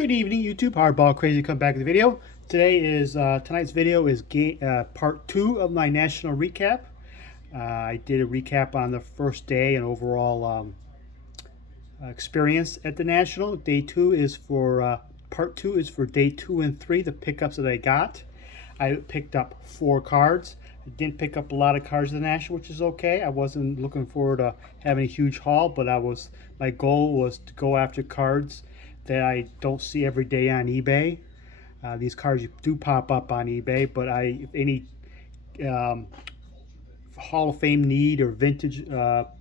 Good evening, YouTube. Hardball Crazy come back with the video. Tonight's video is part 2 of my national recap. I did a recap on the first day and overall experience at the national. Day 2 is for part 2 is for day 2 and 3, the pickups that I got. I picked up 4 cards. I didn't pick up a lot of cards at the national, which is okay. I wasn't looking forward to having a huge haul, but my goal was to go after cards that I don't see every day on eBay. These cards do pop up on eBay, but if any Hall of Fame need or vintage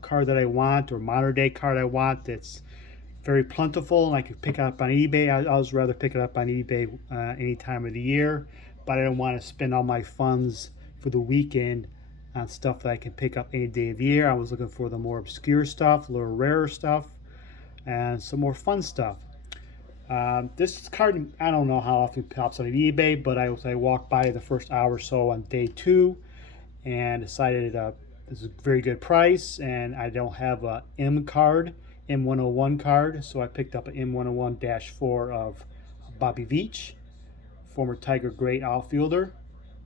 card that I want or modern day card I want that's very plentiful and I could pick it up on eBay, I always rather pick it up on eBay any time of the year. But I don't want to spend all my funds for the weekend on stuff that I can pick up any day of the year. I was looking for the more obscure stuff, a little rarer stuff, and some more fun stuff. This card, I don't know how often it pops on eBay, but I walked by the first hour or so on day 2 and decided this is a very good price, and I don't have a M101 card, so I picked up an M101-4 of Bobby Veach, former Tiger great outfielder.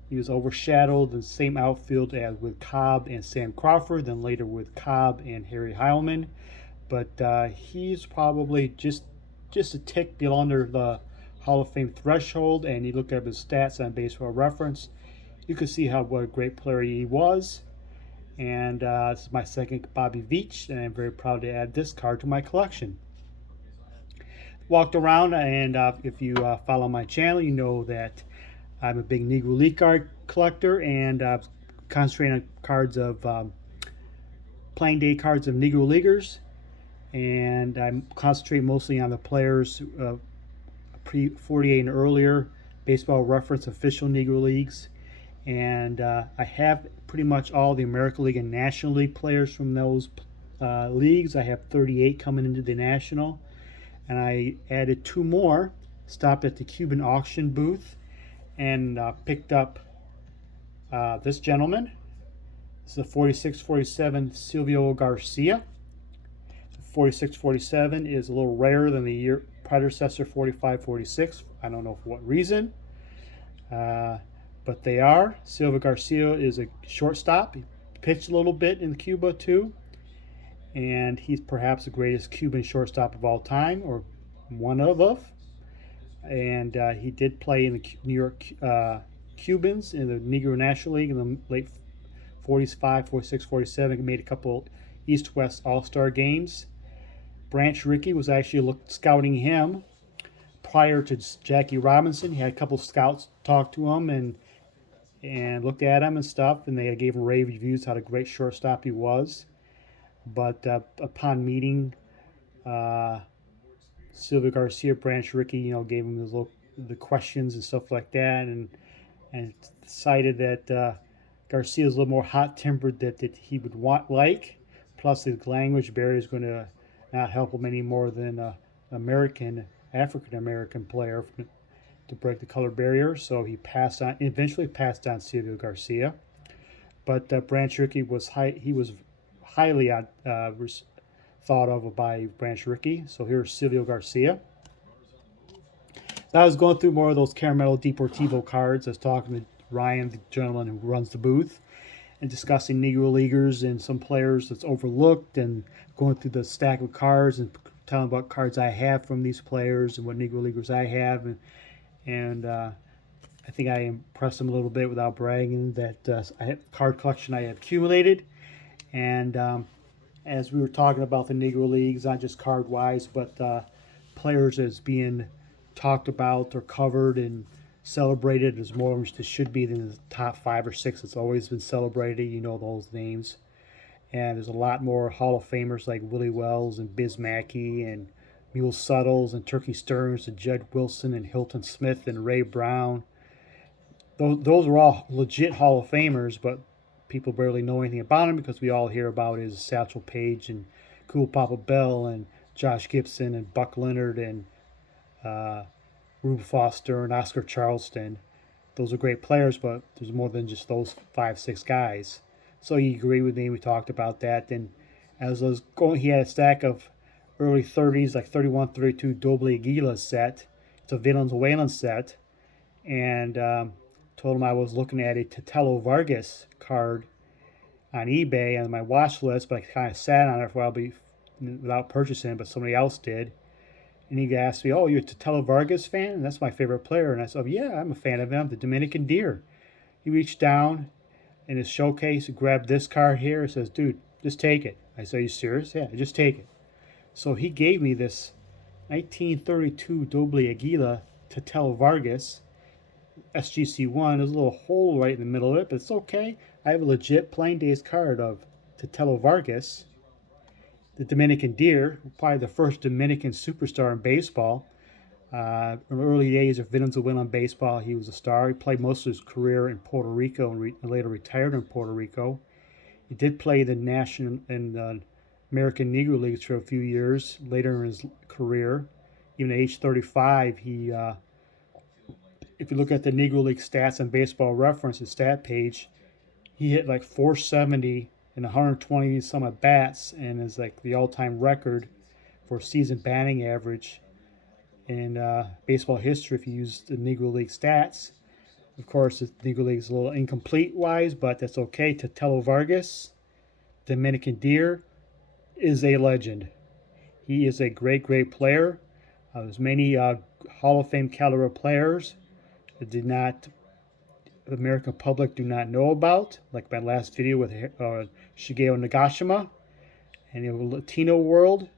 He was overshadowed in the same outfield as with Cobb and Sam Crawford, then later with Cobb and Harry Heilman, but he's probably just a tick below under the Hall of Fame threshold, and you look at his stats on Baseball Reference, you can see what a great player he was. And this is my second Bobby Veach, and I'm very proud to add this card to my collection. Walked around, and if you follow my channel, you know that I'm a big Negro League card collector, and concentrating on cards of playing day cards of Negro Leaguers, and I'm concentrating mostly on the players pre-48 and earlier Baseball Reference official Negro Leagues. And I have pretty much all the American League and National League players from those leagues. I have 38 coming into the National, and I added 2 more. Stopped at the Cuban auction booth and picked up this gentleman. This is a 46-47 Silvio Garcia. 46-47 is a little rarer than the year predecessor 45-46. I don't know for what reason. But they are. Silva Garcia is a shortstop. He pitched a little bit in Cuba too, and he's perhaps the greatest Cuban shortstop of all time, or one of. And he did play in the New York Cubans in the Negro National League in the late 45, 46, 47. He made a couple East-West All-Star games. Branch Rickey was actually scouting him prior to Jackie Robinson. He had a couple scouts talk to him and looked at him and stuff, and they gave him rave reviews how a great shortstop he was. But upon meeting Silvio Garcia, Branch Rickey, gave him the questions and stuff like that, and decided that Garcia is a little more hot-tempered that he would like. Plus, his language barrier is going to not help him any more than African American player to break the color barrier. So he eventually passed on Silvio Garcia. But Branch Rickey was highly thought of by Branch Rickey. So here's Silvio Garcia. So I was going through more of those Caramello Deportivo cards. I was talking to Ryan, the gentleman who runs the booth, and discussing Negro Leaguers and some players that's overlooked, and going through the stack of cards and telling about cards I have from these players and what Negro Leaguers I have. And I think I impressed them a little bit without bragging that I have card collection I have accumulated. And as we were talking about the Negro Leagues, not just card-wise, but players as being talked about or covered and celebrated as more as it should be than the top 5 or 6. It's always been celebrated. You know those names. And there's a lot more Hall of Famers like Willie Wells and Biz Mackey and Mule Suttles and Turkey Stearns and Judd Wilson and Hilton Smith and Ray Brown. Those are all legit Hall of Famers, but people barely know anything about them because we all hear about is Satchel Paige and Cool Papa Bell and Josh Gibson and Buck Leonard and Rube Foster and Oscar Charleston. Those are great players, but there's more than just those 5-6 guys. So you agree with me? We talked about that. And as I was going, he had a stack of early 30s, like 31, 32 Doble Aguila set. It's a Venezuelan set, and told him I was looking at a Totelo Vargas card on eBay on my watch list, but I kind of sat on it for a while without purchasing it, but somebody else did. And he asked me, "Oh, you're a Totelo Vargas fan?" And that's my favorite player. And I said, "Yeah, I'm a fan of him, the Dominican Deer." He reached down in his showcase, grabbed this card here, and says, "Dude, just take it." I said, "Are you serious?" "Yeah, just take it." So he gave me this 1932 Doble Aguila Totelo Vargas SGC1. There's a little hole right in the middle of it, but it's okay. I have a legit plain days card of Totelo Vargas, the Dominican Deer, probably the first Dominican superstar in baseball. In the early days of Venezuelan baseball, he was a star. He played most of his career in Puerto Rico and later retired in Puerto Rico. He did play the national and the American Negro Leagues for a few years later in his career. Even at age 35, if you look at the Negro League stats and Baseball Reference, the stat page, he hit like 470 and 120 some at bats, and is like the all-time record for season batting average in baseball history if you use the Negro League stats. Of course, the Negro League is a little incomplete wise, but that's okay. Totelo Vargas, Dominican Deer, is a legend. He is a great, great player. There's many Hall of Fame caliber players that the American public do not know about, like my last video with Shigeo Nagashima. And in the Latino world,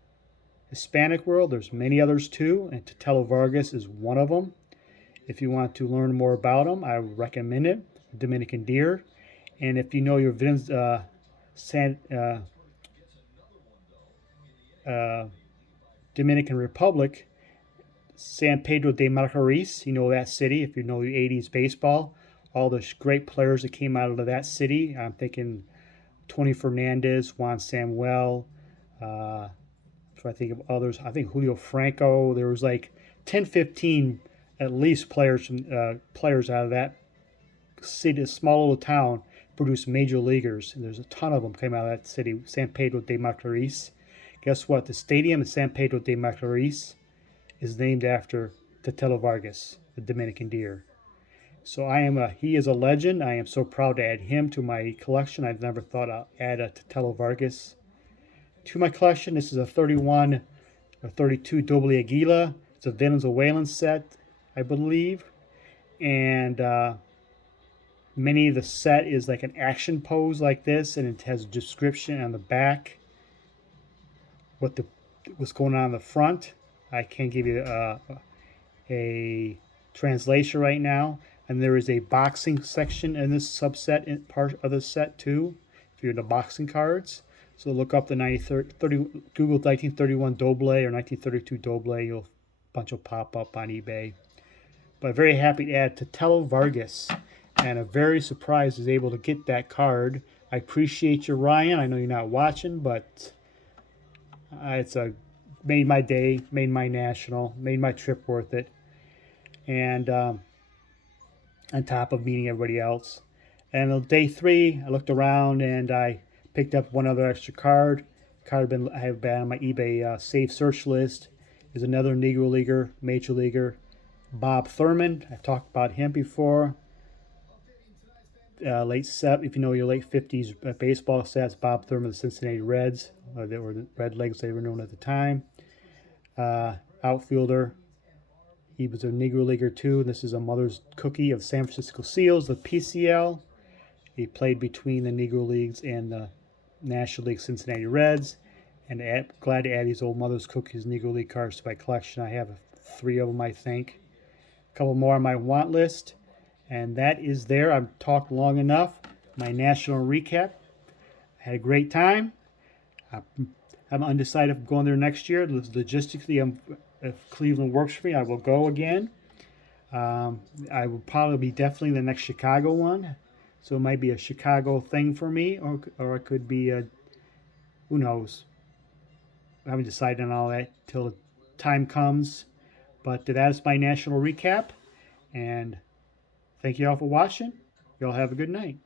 Hispanic world, there's many others too, and Totelo Vargas is one of them. If you want to learn more about him, I recommend it, Dominican Deer. And if you know your Dominican Republic, San Pedro de Macorís, you know that city. If you know the 80s baseball, all the great players that came out of that city. I'm thinking Tony Fernandez, Juan Samuel. If I think of others, I think Julio Franco. There was like 10, 15 at least players out of that city, small little town, produced major leaguers. And there's a ton of them came out of that city, San Pedro de Macorís. Guess what? The stadium in San Pedro de Macorís is named after Totelo Vargas, the Dominican Deer. So he is a legend. I am so proud to add him to my collection. I've never thought I'd add a Totelo Vargas to my collection. This is a 31 or 32 Doble Aguila. It's a Venezuelan set, I believe. And many of the set is like an action pose like this, and it has a description on the back what's going on the front. I can't give you a translation right now. And there is a boxing section in this subset in part of the set too, if you're into boxing cards. So look up the Google 1931 Doble or 1932 Doble. A bunch will pop up on eBay. But very happy to add Totelo Vargas, and I'm very surprised I was able to get that card. I appreciate you, Ryan. I know you're not watching, but it's made my day, made my national, made my trip worth it. And on top of meeting everybody else. And on day 3, I looked around and I picked up one other extra card. I have been on my eBay save search list. Is another Negro Leaguer, Major Leaguer, Bob Thurman. I've talked about him before. If you know your late 50s baseball stats, Bob Thurman, the Cincinnati Reds, they were the Red Legs they were known at the time. Outfielder. He was a Negro Leaguer too. This is a mother's cookie of San Francisco Seals, the PCL. He played between the Negro Leagues and the National League Cincinnati Reds. And glad to add these old mother's cookies Negro League cards to my collection. I have 3 of them, I think. A couple more on my want list. And that is there. I've talked long enough. My national recap. I had a great time. I'm undecided if going there next year. Logistically, if Cleveland works for me, I will go again. I will probably be definitely the next Chicago one. So it might be a Chicago thing for me, or it could be who knows. I haven't decided on all that till the time comes. But that is my national recap. And thank you all for watching. Y'all have a good night.